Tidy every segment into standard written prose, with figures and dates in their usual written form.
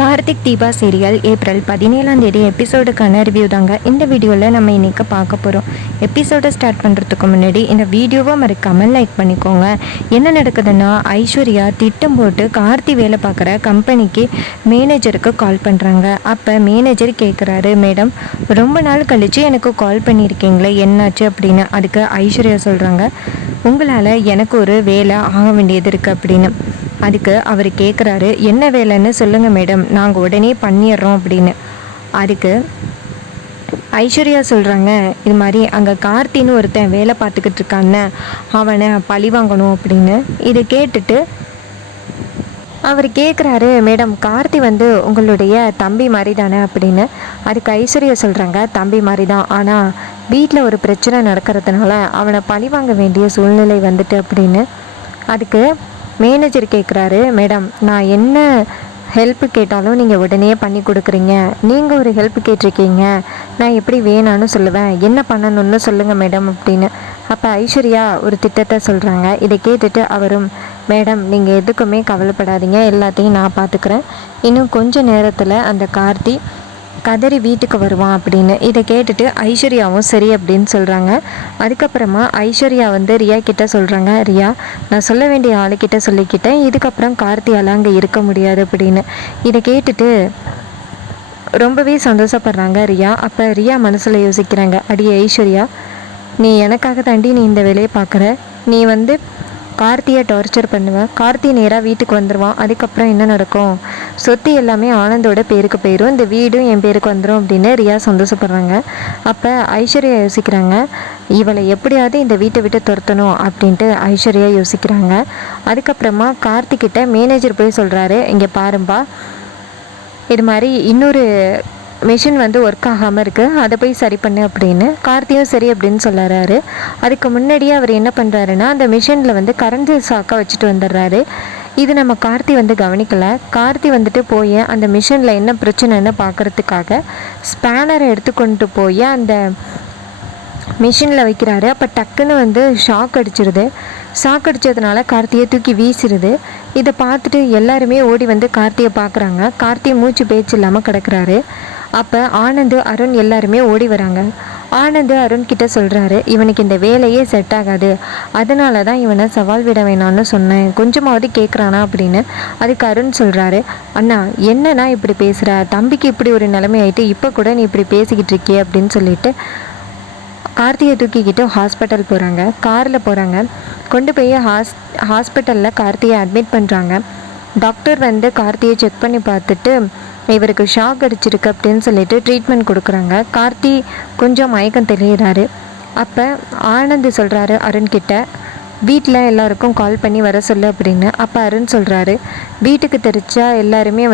Karthik Deepa serial April 17 எபிசோடுக்கான review தாங்க இந்த வீடியோவில் நம்ம இன்றைக்கி பார்க்க போகிறோம். எபிசோடை ஸ்டார்ட் பண்ணுறதுக்கு முன்னாடி இந்த வீடியோவை மறக்காமல் லைக் பண்ணிக்கோங்க. என்ன நடக்குதுன்னா, ஐஸ்வர்யா திட்டம் போட்டு கார்த்தி வேலை பார்க்குற கம்பெனிக்கு மேனேஜருக்கு கால் பண்ணுறாங்க. அப்போ மேனேஜர் கேட்குறாரு, மேடம் ரொம்ப நாள் கழித்து எனக்கு கால் பண்ணியிருக்கீங்களே, என்னாச்சு அப்படின்னு. அதுக்கு ஐஸ்வர்யா சொல்கிறாங்க, உங்களால் எனக்கு ஒரு வேலை ஆக வேண்டியது இருக்குது அப்படின்னு. அதுக்கு அவர் கேட்குறாரு, என்ன வேலைன்னு சொல்லுங்கள் மேடம், நாங்கள் உடனே பண்ணிடுறோம் அப்படின்னு. அதுக்கு ஐஸ்வர்யா சொல்கிறாங்க, இது மாதிரி அங்கே கார்த்தின்னு ஒருத்தன் வேலை பார்த்துக்கிட்டு இருக்கான்னு, அவனை பழி வாங்கணும் அப்படின்னு. இதை கேட்டுட்டு அவர் கேட்குறாரு, மேடம் கார்த்தி உங்களுடைய தம்பி மாதிரி தானே அப்படின்னு. அதுக்கு ஐஸ்வர்யா சொல்கிறாங்க, தம்பி மாதிரி தான், ஆனால் வீட்டில் ஒரு பிரச்சனை நடக்கிறதுனால அவனை பழி வாங்க வேண்டிய சூழ்நிலை வந்துட்டு அப்படின்னு. அதுக்கு மேனேஜர் கேட்குறாரு, மேடம் நான் என்ன ஹெல்ப்பு கேட்டாலும் நீங்கள் உடனே பண்ணி கொடுக்குறீங்க, நீங்கள் ஒரு ஹெல்ப் கேட்டிருக்கீங்க, நான் எப்படி வேணான்னு சொல்லுவேன், என்ன பண்ணணும்னு சொல்லுங்கள் மேடம் அப்படின்னு. அப்போ ஐஸ்வர்யா ஒரு திட்டத்தை சொல்கிறாங்க. இதை கேட்டுட்டு அவரும், மேடம் நீங்கள் எதுக்குமே கவலைப்படாதீங்க, எல்லாத்தையும் நான் பார்த்துக்கிறேன், இன்னும் கொஞ்சம் நேரத்தில் அந்த கார்த்தி கதறி வீட்டுக்கு வருவான் அப்படின்னு. இதை கேட்டுட்டு ஐஸ்வர்யாவும் சரி அப்படின்னு சொல்கிறாங்க. அதுக்கப்புறமா ஐஸ்வர்யா ரியா கிட்ட சொல்கிறாங்க, ரியா நான் சொல்ல வேண்டிய ஆளுக்கிட்ட சொல்லிக்கிட்டேன், இதுக்கப்புறம் கார்த்தியால் அங்கே இருக்க முடியாது அப்படின்னு. இதை கேட்டுட்டு ரொம்பவே சந்தோஷப்படுறாங்க ரியா. அப்போ ரியா மனசில் யோசிக்கிறாங்க, அடியே ஐஸ்வர்யா, நீ எனக்காக தாண்டி நீ இந்த வேலையை பார்க்குற, நீ கார்த்தியை டார்ச்சர் பண்ணுவேன், கார்த்தி நேராக வீட்டுக்கு வந்துடுவான், அதுக்கப்புறம் என்ன நடக்கும், சொத்து எல்லாமே ஆனந்தோட பேருக்கு போயிடும், இந்த வீடும் என் பேருக்கு வந்துடும் அப்படின்னு ரியா சந்தோஷப்படுறாங்க. அப்போ ஐஸ்வர்யா யோசிக்கிறாங்க, இவளை எப்படியாவது இந்த வீட்டை விட்டு துரத்தணும் அப்படின்ட்டு ஐஸ்வர்யா யோசிக்கிறாங்க. அதுக்கப்புறமா கார்த்திக்கிட்ட மேனேஜர் போய் சொல்கிறாரு, இங்கே பாரும்பா, இது மாதிரி இன்னொரு மிஷின் ஒர்க் ஆகாமல் இருக்குது, அதை போய் சரி பண்ணு அப்படின்னு. கார்த்தியும் சரி அப்படின்னு சொல்லுறாரு. அதுக்கு முன்னாடியே அவர் என்ன பண்ணுறாருன்னா, அந்த மிஷினில் கரண்ட் சாக்கை வச்சுட்டு வந்துடுறாரு. இது நம்ம கார்த்தி கவனிக்கலை. கார்த்தி போய் அந்த மிஷினில் என்ன பிரச்சனைன்னு பார்க்குறதுக்காக ஸ்பேனரை எடுத்துக்கொண்டு போய் அந்த மிஷினில் வைக்கிறாரு. அப்போ டக்குன்னு ஷாக் அடிச்சிருது. ஷாக் அடித்ததுனால கார்த்தியை தூக்கி வீசிடுது. இதை பார்த்துட்டு எல்லாருமே ஓடி கார்த்தியை பார்க்குறாங்க. கார்த்தி மூச்சு பேச்சு இல்லாமல் கிடக்கிறாரு. அப்போ ஆனந்து அருண் எல்லாருமே ஓடி வராங்க. ஆனந்து அருண் கிட்ட சொல்கிறாரு, இவனுக்கு இந்த வேலையே செட் ஆகாது, அதனால தான் இவனை சவால் விட வேணான்னு சொன்னேன், கொஞ்சமாவது கேட்குறானா அப்படின்னு. அதுக்கு அருண் சொல்கிறாரு, அண்ணா என்னன்னா இப்படி பேசுகிற, தம்பிக்கு இப்படி ஒரு நிலைமை ஆகிட்டு இப்போ கூட நீ இப்படி பேசிக்கிட்டு இருக்கியே அப்படின்னு சொல்லிட்டு கார்த்தியை தூக்கிக்கிட்டு ஹாஸ்பிட்டல் போகிறாங்க. காரில் போகிறாங்க. கொண்டு போய் ஹாஸ்பிட்டலில் கார்த்தியை அட்மிட் பண்ணுறாங்க. டாக்டர் கார்த்தியை செக் பண்ணி பார்த்துட்டு இவருக்கு ஷாக் அடிச்சிருக்கு அப்படின்னு சொல்லிட்டு ட்ரீட்மெண்ட் கொடுக்குறாங்க. கார்த்தி கொஞ்சம் மயக்கம் தெளிகிறாரு. அப்போ ஆனந்த் சொல்கிறாரு அருண்கிட்ட, வீட்டில் எல்லாருக்கும் கால் பண்ணி வர சொல்லு அப்படின்னு. அப்போ அருண் சொல்கிறாரு, வீட்டுக்கு தெரிச்சா எல்லாருமே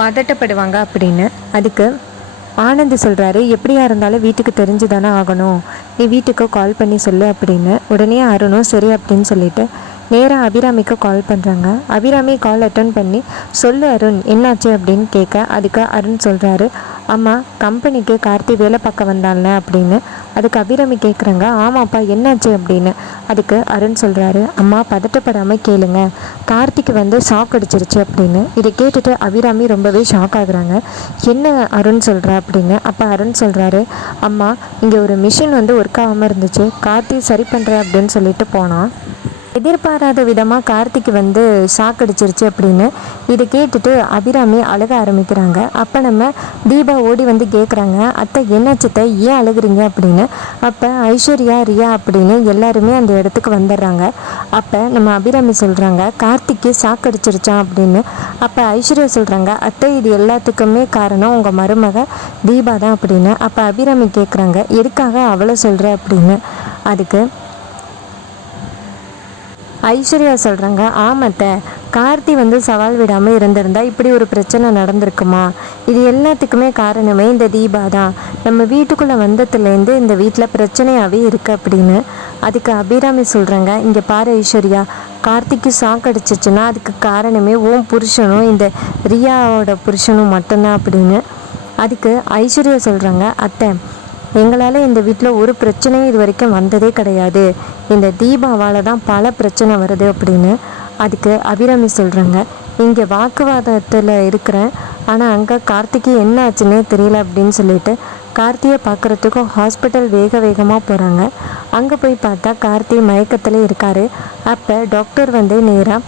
பதட்டப்படுவாங்க அப்படின்னு. அதுக்கு ஆனந்த் சொல்கிறாரு, எப்படியா இருந்தாலும் வீட்டுக்கு தெரிஞ்சு தானே ஆகணும், நீ வீட்டுக்கு கால் பண்ணி சொல்லு அப்படின்னு. உடனே அருணும் சரி அப்படின்னு சொல்லிட்டு நேராக அபிராமிக்கு கால் பண்ணுறாங்க. அபிராமி கால் அட்டன் பண்ணி, சொல்லு அருண் என்னாச்சு அப்படின்னு கேட்க, அதுக்கு அருண் சொல்கிறாரு, அம்மா கம்பெனிக்கு கார்த்தி வேலை பார்க்க வந்தான்ல அப்படின்னு. அதுக்கு அபிராமி கேட்குறாங்க, ஆமாப்பா என்னாச்சு அப்படின்னு. அதுக்கு அருண் சொல்கிறாரு, அம்மா பதட்டப்படாமல் கேளுங்க, கார்த்திக்கு ஷாக் அடிச்சிருச்சு அப்படின்னு. இதை கேட்டுட்டு அபிராமி ரொம்பவே ஷாக் ஆகுறாங்க. என்ன அருண் சொல்கிறா அப்படின்னு. அப்போ அருண் சொல்கிறாரு, அம்மா இங்கே ஒரு மிஷின் ஒர்க் ஆகாமல் இருந்துச்சு, கார்த்தி சரி பண்ணுறேன் அப்படின்னு சொல்லிட்டு போனான், எதிர்பாராத விதமாக கார்த்திக்கு ஷாக் அடிச்சிருச்சு அப்படின்னு. இதை கேட்டுட்டு அபிராமி அழுக ஆரம்பிக்கிறாங்க. அப்போ நம்ம தீபா ஓடி கேட்குறாங்க, அத்தை என்னாச்சத்தை ஏன் அழுகுறீங்க அப்படின்னு. அப்போ ஐஸ்வர்யா ரியா அப்படின்னு எல்லாருமே அந்த இடத்துக்கு வந்துடுறாங்க. அப்போ நம்ம அபிராமி சொல்கிறாங்க, கார்த்திக்கு ஷாக் அடிச்சிருச்சான் அப்படின்னு. அப்போ ஐஸ்வர்யா சொல்கிறாங்க, அத்தை இது எல்லாத்துக்குமே காரணம் உங்கள் மருமக தீபா தான் அப்படின்னு. அப்போ அபிராமி கேட்குறாங்க, எதுக்காக அவளை சொல்கிற அப்படின்னு. அதுக்கு ஐஸ்வர்யா சொல்கிறாங்க, ஆமாத்த கார்த்தி சவால் விடாமல் இருந்திருந்தா இப்படி ஒரு பிரச்சனை நடந்திருக்குமா, இது எல்லாத்துக்குமே காரணமே இந்த தீபா தான், நம்ம வீட்டுக்குள்ளே வந்ததுலேருந்து இந்த வீட்டில் பிரச்சனையாகவே இருக்குது அப்படின்னு. அதுக்கு அபிராமி சொல்கிறாங்க, இங்கே பாரு ஐஸ்வர்யா, கார்த்திக்கு ஷாக் அடிச்சிச்சுன்னா அதுக்கு காரணமே ஓம் புருஷனும் இந்த ரியாவோட புருஷனும் மட்டும்தான் அப்படின்னு. அதுக்கு ஐஸ்வர்யா சொல்கிறாங்க, அத்தை எங்களால் இந்த வீட்டில் ஒரு பிரச்சனையும் இது வரைக்கும் வந்ததே கிடையாது, இந்த தீபாவால் தான் பல பிரச்சனை வருது அப்படின்னு. அதுக்கு அபிராமி சொல்கிறாங்க, இங்கே வாக்குவாதத்தில் இருக்கிறேன், ஆனால் அங்கே கார்த்திக்கு என்ன ஆச்சுன்னே தெரியல அப்படின்னு சொல்லிட்டு கார்த்தியை பார்க்குறதுக்கும் ஹாஸ்பிட்டல் வேக வேகமாக போகிறாங்க. அங்கே போய் பார்த்தா கார்த்தி மயக்கத்தில் இருக்கார். அப்போ டாக்டர் வந்து நேராக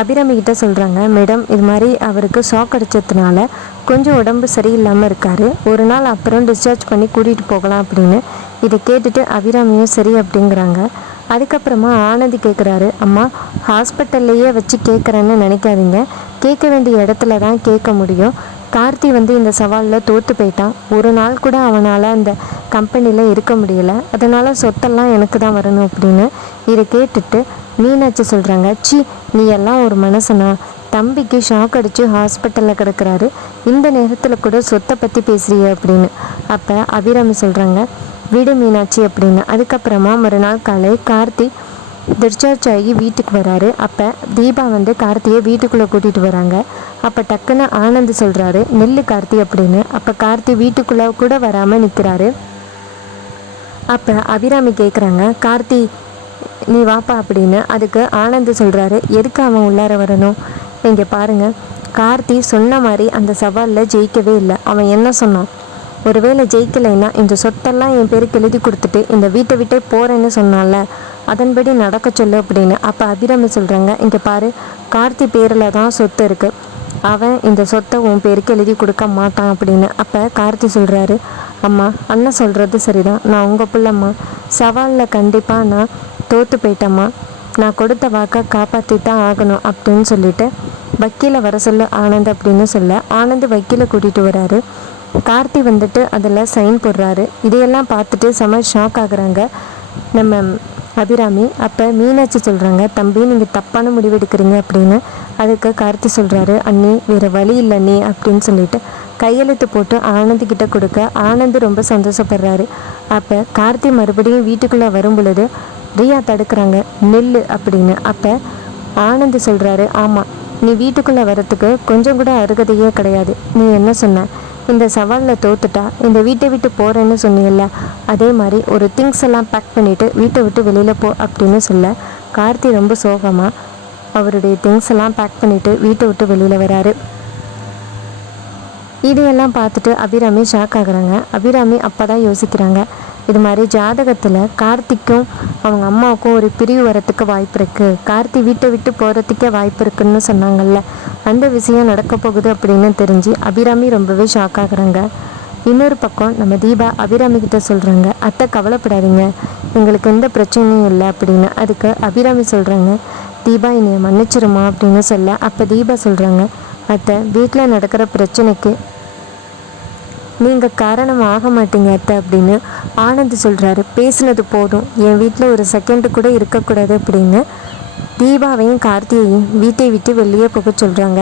அபிராமி கிட்ட சொல்கிறாங்க, மேடம் இது மாதிரி அவருக்கு ஷாக் அடித்ததுனால கொஞ்சம் உடம்பு சரியில்லாமல் இருக்கார், ஒரு நாள் அப்புறம் டிஸ்சார்ஜ் பண்ணி கூட்டிகிட்டு போகலாம் அப்படின்னு. இதை கேட்டுட்டு அபிராமியும் சரி அப்படிங்கிறாங்க. அதுக்கப்புறமா ஆனந்தி கேட்குறாரு, அம்மா ஹாஸ்பிட்டல்லையே வச்சு கேட்குறேன்னு நினைக்காதீங்க, கேட்க வேண்டிய இடத்துல தான் கேட்க முடியும். கார்த்தி வந்து இந்த சவாலில் தோற்று போயிட்டான், ஒரு நாள் கூட அவனால் அந்த கம்பெனியில் இருக்க முடியல, அதனால் சொத்தெல்லாம் எனக்கு தான் வரணும் அப்படின்னு. இதை கேட்டுட்டு மீனாட்சி சொல்கிறாங்க, சி நீ எல்லாம் ஒரு மனசனா, தம்பிக்கு ஷாக் அடித்து ஹாஸ்பிட்டலில் கிடக்கிறாரு, இந்த நேரத்தில் கூட சொத்தை பற்றி பேசுறிய அப்படின்னு. அப்போ அபிராமி சொல்கிறாங்க, விடு மீனாட்சி அப்படின்னு. அதுக்கப்புறமா மறுநாள் காலை கார்த்தி டிஸ்சார்ஜ் ஆகி வீட்டுக்கு வராரு. அப்போ தீபா வந்து கார்த்தியை வீட்டுக்குள்ளே கூட்டிகிட்டு வராங்க. அப்போ டக்குன்னு ஆனந்த் சொல்கிறாரு, நெல்லு கார்த்தி அப்படின்னு. அப்போ கார்த்தி வீட்டுக்குள்ளே கூட வராமல் நிற்கிறாரு. அப்போ அபிராமி கேட்குறாங்க, கார்த்தி நீ வாப்பா அப்படின்னு. அதுக்கு ஆனந்த் சொல்கிறாரு, எதுக்கு அவன் உள்ளார வரணும், இங்கே பாருங்கள் கார்த்தி சொன்ன மாதிரி அந்த சவாலில் ஜெயிக்கவே இல்லை. அவன் என்ன சொன்னான், ஒருவேளை ஜெயிக்கலைன்னா இந்த சொத்தெல்லாம் என் பேருக்கு எழுதி கொடுத்துட்டு இந்த வீட்டை விட்டே போகிறேன்னு சொன்னால, அதன்படி நடக்க சொல்லு அப்படின்னு. அப்போ அபிராமி சொல்கிறாங்க, இங்கே பாரு கார்த்தி பேரில் தான் சொத்து இருக்குது, அவன் இந்த சொத்தை உன் பேருக்கு எழுதி கொடுக்க மாட்டான் அப்படின்னு. அப்போ கார்த்தி சொல்கிறாரு, அம்மா அண்ணன் சொல்கிறது சரிதான், நான் உங்கள் பிள்ளைம்மா, சவாலில் கண்டிப்பாக நான் தோற்று போயிட்டம்மா, நான் கொடுத்த வாக்கை காப்பாற்றி தான் ஆகணும் அப்படின்னு சொல்லிட்டு வக்கீலை வர சொல்ல ஆனந்த் அப்படின்னு சொல்ல ஆனந்த் வக்கீலை கூட்டிகிட்டு வராரு. கார்த்தி வந்துட்டு அதில் சைன் போடுறாரு. இதையெல்லாம் பார்த்துட்டு செம ஷாக் ஆகுறாங்க நம்ம அபிராமி. அப்போ மீனாட்சி சொல்கிறாங்க, தம்பி நீங்கள் தப்பான முடிவு எடுக்கிறீங்க அப்படின்னு. அதுக்கு கார்த்தி சொல்கிறாரு, அண்ணி வேறு வழி இல்லை அண்ணி அப்படின்னு சொல்லிட்டு கையெழுத்து போட்டு ஆனந்த்கிட்ட கொடுக்க ஆனந்த் ரொம்ப சந்தோஷப்படுறாரு. அப்போ கார்த்தி மறுபடியும் வீட்டுக்குள்ளே வரும் பொழுது ரியா தடுக்கிறாங்க, நெல்லு அப்படின்னு. அப்போ ஆனந்த் சொல்கிறாரு, ஆமாம் நீ வீட்டுக்குள்ளே வரத்துக்கு கொஞ்சம் கூட அருகதையே கிடையாது, நீ என்ன சொன்ன, இந்த சவாலில் தோத்துட்டா இந்த வீட்டை விட்டு போகிறேன்னு சொன்னீங்கல்ல, அதே மாதிரி ஒரு திங்ஸ் எல்லாம் பேக் பண்ணிவிட்டு வீட்டை விட்டு வெளியில் போ அப்படின்னு சொல்ல கார்த்தி ரொம்ப சோகமாக அவருடைய திங்ஸ் எல்லாம் பேக் பண்ணிவிட்டு வீட்டை விட்டு வெளியில் வராரு. இதையெல்லாம் பார்த்துட்டு அபிராமி ஷாக் ஆகுறாங்க. அபிராமி அப்போ தான் யோசிக்கிறாங்க, இது மாதிரி ஜாதகத்தில் கார்த்திக்கும் அவங்க அம்மாவுக்கும் ஒரு பிரிவு வரத்துக்கு வாய்ப்பு இருக்குது, கார்த்தி வீட்டை விட்டு போகிறதுக்கே வாய்ப்பு இருக்குன்னு சொன்னாங்கல்ல, அந்த விஷயம் நடக்க போகுது அப்படின்னு தெரிஞ்சு அபிராமி ரொம்பவே ஷாக் ஆகுறாங்க. இன்னொரு பக்கம் நம்ம தீபா அபிராமி கிட்ட சொல்கிறாங்க, அத்தை கவலைப்படாதீங்க, எங்களுக்கு எந்த பிரச்சனையும் இல்லை அப்படின்னு. அதுக்கு அபிராமி சொல்கிறாங்க, தீபா என்னைய மன்னிச்சிருமா அப்படின்னு சொல்ல. அப்போ தீபா சொல்கிறாங்க, அத்தை வீட்டில் நடக்கிற பிரச்சனைக்கு நீங்கள் காரணம் ஆக மாட்டீங்க அத்தை அப்படின்னு. ஆனந்த் சொல்கிறாரு, பேசுனது போதும், என் வீட்டில் ஒரு செகண்டு கூட இருக்கக்கூடாது அப்படின்னு. தீபாவையும் கார்த்தியையும் வீட்டை விட்டு வெளியே போக சொல்கிறாங்க.